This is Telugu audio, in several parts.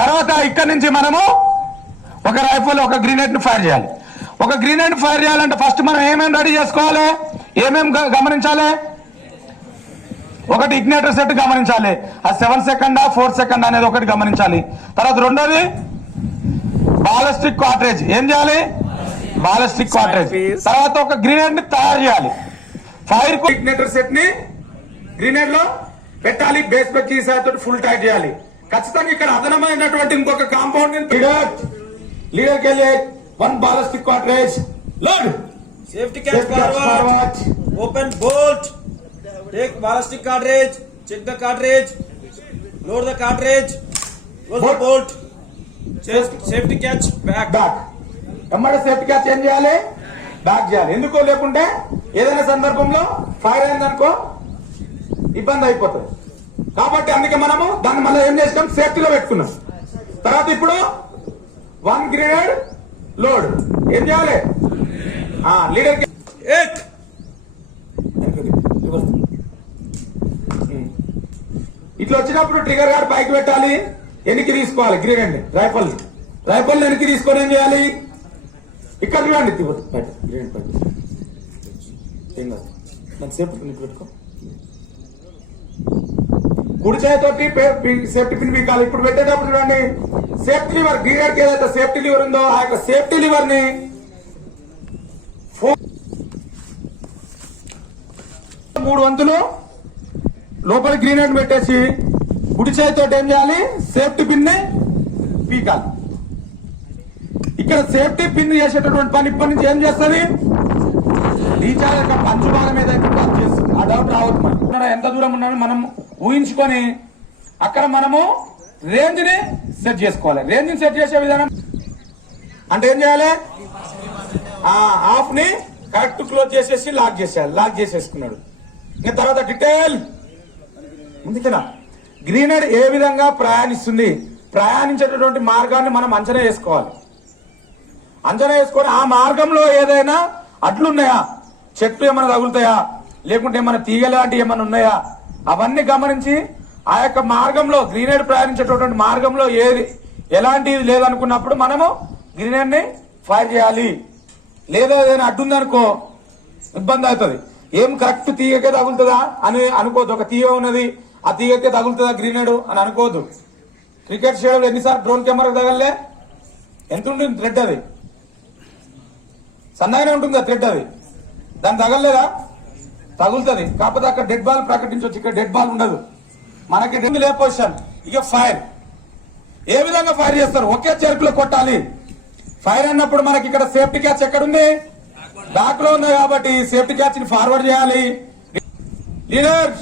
తర్వాత ఇక్కడ నుంచి మనము ఒక రైఫల్ ఒక గ్రెనేడ్ ని ఫైర్ చేయాలి. ఒక గ్రెనేడ్ ఫైర్ చేయాలంటే ఫస్ట్ మనం ఏమేమి రెడీ చేసుకోవాలి, ఏమేమి గమనించాలి? ఒకటి ఇగ్నేటర్ సెట్ గమనించాలి, అది 7 సెకండ్ 4 సెకండ్ అనేది ఒకటి గమనించాలి. తర్వాత రెండోది బాలిస్టిక్ కార్ట్రేజ్. ఏం చేయాలి? Ballistic cartridge. తర్వాత ఒక గ్రెనేడ్ ని తయారు చేయాలి. ఫైర్ ఇగ్నేటర్ సెట్ ని గ్రెనేడ్ లో పెట్టాలి, బేస్ పెట్టి తోటి ఫుల్ టైట్ చేయాలి. ఖచ్చితంగా ఇక్కడ అదనమైనటువంటి ఇంకొక కాంపౌండ్ లీడర్ के लिए 1 ballistic cartridge load safety catch forward open bolt take ballistic cartridge check the cartridge load the cartridge close the bolt safety catch back ఎమ్మడ సేఫ్టీ క్యాచ్ ఏం చేయాలి? బ్యాక్ చేయాలి. ఎందుకో లేకుంటే ఏదైనా సందర్భంలో ఫైర్ అయిందనుకో ఇబ్బంది అయిపోతుంది. కాబట్టి అందుకే మనము దాన్ని మళ్ళీ ఏం చేసినాం, సేఫ్టీలో పెట్టుకున్నాం. తర్వాత ఇప్పుడు 1 గ్రెనేడ్ లోడ్. ఏం చేయాలి? లీడర్ ఇట్లా వచ్చినప్పుడు ట్రిగర్ గార్డ్ పైకి పెట్టాలి, వెనక్కి తీసుకోవాలి. గ్రెనేడ్ రైఫల్ వెనక్కి తీసుకొని ఏం చేయాలి? ఇక్కడ చూడండి, గ్రెనేడ్ పైకి ఏం కాదు, దాన్ని సేఫ్టీ పెట్టుకో. కుడి చేతోటి సేఫ్టీ పిన్ పీకాలి. ఇప్పుడు పెట్టేటప్పుడు చూడండి, సేఫ్టీ లివర్ గ్రెనేడ్ కి ఏదైతే సేఫ్టీ లివర్ ఉందో ఆ యొక్క సేఫ్టీ లివర్ ని 3 వంతులు లోపల గ్రెనేడ్ పెట్టేసి కుడి చేతితోటి ఏం చేయాలి? సేఫ్టీ పిన్ ని పీకాలి. ఇక్కడ సేఫ్టీ పిన్ చేసేటటువంటి పని ఇప్పటి నుంచి ఏం చేస్తుంది? రీఛార్జ్ యొక్క పంచు భాగం ఏదైతే చేస్తుంది. ఆ డౌట్ రావద్దు. మనం ఎంత దూరం ఉన్నామో మనం ఊహించుకొని అక్కడ మనము రేంజ్ ని సెట్ చేసుకోవాలి. రేంజ్ ని సెట్ చేసే విధానం అంటే ఏం చేయాలి? హాఫ్ ని కరెక్ట్ క్లోజ్ చేసేసి లాక్ చేసేయాలి. లాక్ చేసేసుకున్నాడు. ఇంకా తర్వాత డీటెయిల్ ముందుకేనా గ్రెనేడ్ ఏ విధంగా ప్రయాణిస్తుంది, ప్రయాణించేటటువంటి మార్గాన్ని మనం అంచనా వేసుకోవాలి. అంచనా వేసుకొని ఆ మార్గంలో ఏదైనా అడ్లున్నాయా, చెట్లు ఏమైనా తగులుతాయా, లేకుంటే ఏమైనా తీగలాంటివి ఏమైనా ఉన్నాయా, అవన్నీ గమనించి ఆ యొక్క మార్గంలో గ్రెనేడ్ ప్రయాణించేటటువంటి మార్గంలో ఎలాంటిది లేదనుకున్నప్పుడు మనము గ్రెనేడ్ ని ఫైర్ చేయాలి. లేదా ఏదైనా అడ్డుందనుకో ఇబ్బంది అవుతుంది. ఏం కరెక్ట్ తీగకే తగులుతుందా అని అనుకోవద్దు. ఒక తీగ ఉన్నది, ఆ తీగకే తగులుతుందా గ్రెనేడ్ అని అనుకోవద్దు. క్రికెట్ స్టేడియంలో ఎన్నిసార్లు డ్రోన్ కెమెరాకు తగలలే? ఎంత ఉంటుంది థ్రెడ్? అది సన్నగానే ఉంటుంది ఆ థ్రెడ్. అది దాన్ని తగలలేదా? తగులుతుంది. కాకపోతే అక్కడ డెడ్ బాల్ ప్రకటించవచ్చు, ఇక్కడ డెడ్ బాల్ ఉండదు. మనకి లే పొజిషన్. ఇక ఫైర్ ఏ విధంగా ఫైర్ చేస్తారు? ఒకే చెరుకులో కొట్టాలి. ఫైర్ అన్నప్పుడు మనకి ఇక్కడ సేఫ్టీ క్యాచ్ ఎక్కడుంది? బ్యాక్ లో ఉంది. కాబట్టి సేఫ్టీ క్యాచ్ ని ఫార్వర్డ్ చేయాలి. Leader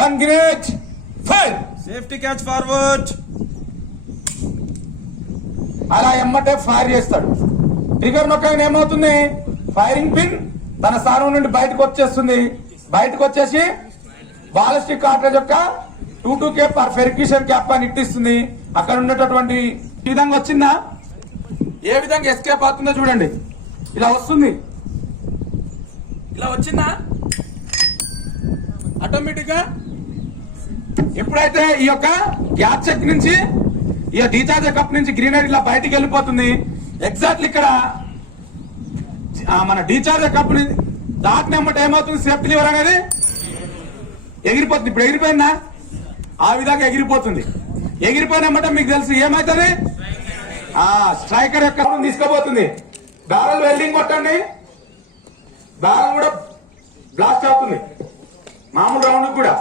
1 grenade fire, safety catch forward. అలా ఎమ్మటే ఫైర్ చేస్తాడు. ట్రిగర్ నొక్కగానే ఏమవుతుంది? ఫైరింగ్ పిన్ తన స్థానం నుండి బయటకు వచ్చేస్తుంది. బయటకు వచ్చేసి బాలిస్టిక్ కార్ట్రేజ్ యొక్క 22K వెరిఫికేషన్ క్యాప్ అని ఇట్టిస్తుంది. అక్కడ ఉండేటటువంటి ఈ విధంగా వచ్చిందా? ఏ విధంగా ఎస్కేప్ అవుతుందో చూడండి. ఇలా వస్తుంది. ఇలా వచ్చిందా? ఆటోమేటిక్ గా ఎప్పుడైతే ఈ యొక్క గ్యాప్ చెక్ నుంచి ఈ డీఛార్జ్ కప్ నుంచి గ్రెనేడ్ ఇలా బయటికి వెళ్ళిపోతుంది. ఎగ్జాక్ట్లీ ఇక్కడ మన డీఛార్జ్ కప్ ని దాటినమ్మట ఏమవుతుంది? సేఫ్టీ లివర్ అనేది ఎగిరిపోతుంది. ఇప్పుడు ఎగిరిపోయిందా? ఆ విధంగా ఎగిరిపోతుంది. ఎగిరిపోయినమ్మట మీకు తెలుసు ఏమైతుంది? స్ట్రైకర్ యొక్క తీసుకోబోతుంది. బ్యారల్ వెల్డింగ్ కొట్టండి, బ్యారల్ కూడా బ్లాస్ట్ అవుతుంది. మామూలు రౌండ్ కూడా